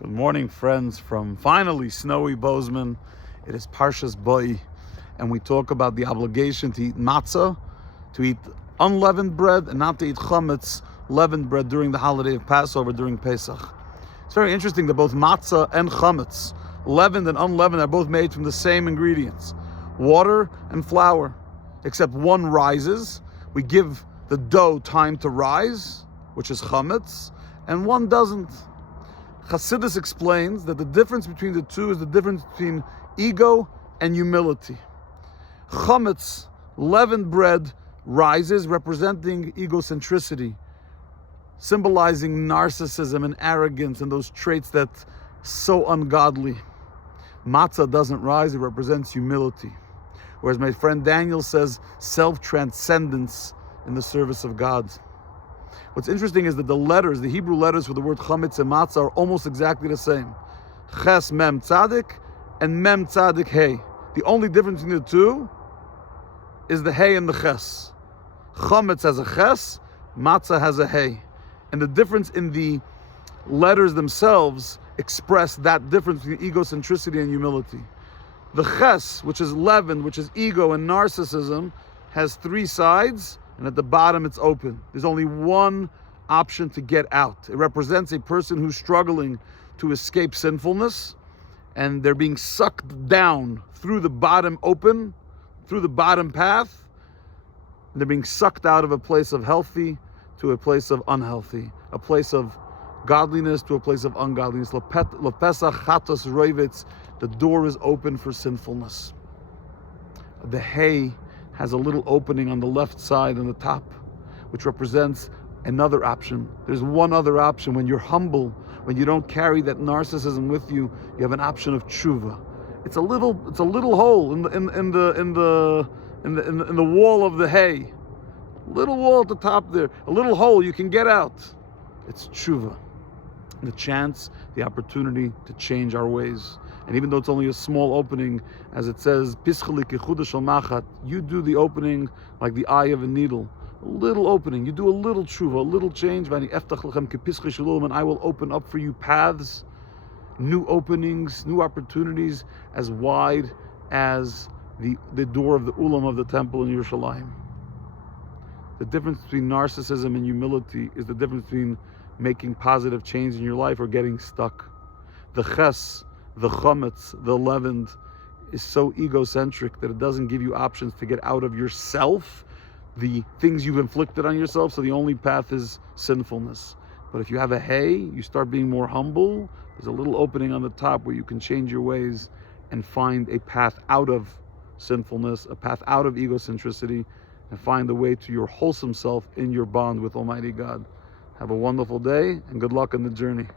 Good morning, friends, from finally snowy Bozeman. It is Parshas Boi, and we talk about the obligation to eat matzah, to eat unleavened bread, and not to eat chametz, leavened bread, during the holiday of Passover, during Pesach. It's very interesting that both matzah and chametz, leavened and unleavened, are both made from the same ingredients, water and flour, except one rises. We give the dough time to rise, which is chametz, and one doesn't. Chassidus explains that the difference between the two is the difference between ego and humility. Chametz, leavened bread, rises, representing egocentricity, symbolizing narcissism and arrogance and those traits that so ungodly. Matzah doesn't rise, it represents humility. Whereas my friend Daniel says self-transcendence in the service of God. What's interesting is that the letters, the Hebrew letters for the word chametz and matzah, are almost exactly the same. Ches mem tzadik and mem tzadik hey. The only difference between the two is the hey and the ches. Chametz has a ches, matzah has a hey. And the difference in the letters themselves express that difference between egocentricity and humility. The ches, which is leavened, which is ego and narcissism, has three sides, and at the bottom it's open. There's only one option to get out. It represents a person who's struggling to escape sinfulness, and they're being sucked down through the bottom open, through the bottom path. They're being sucked out of a place of healthy to a place of unhealthy, a place of godliness to a place of ungodliness. Lepesach chatos roivitz, the door is open for sinfulness. The hay has a little opening on the left side on the top, which represents another option. There's one other option. When you're humble, when you don't carry that narcissism with you, you have an option of tshuva. It's a little hole in the wall of the hay. Little wall at the top there, a little hole you can get out. It's tshuva, the chance, the opportunity to change our ways. And even though it's only a small opening, as it says, you do the opening like the eye of a needle. A little opening. You do a little tshuva, a little change, and I will open up for you paths, new openings, new opportunities, as wide as the door of the ulam of the temple in Yerushalayim. The difference between narcissism and humility is the difference between making positive change in your life or getting stuck. The ches, the chametz, the leavened, is so egocentric that it doesn't give you options to get out of yourself, the things you've inflicted on yourself, so the only path is sinfulness. But if you have a hay, you start being more humble. There's a little opening on the top where you can change your ways and find a path out of sinfulness, a path out of egocentricity, and find the way to your wholesome self in your bond with Almighty God. Have a wonderful day and good luck on the journey.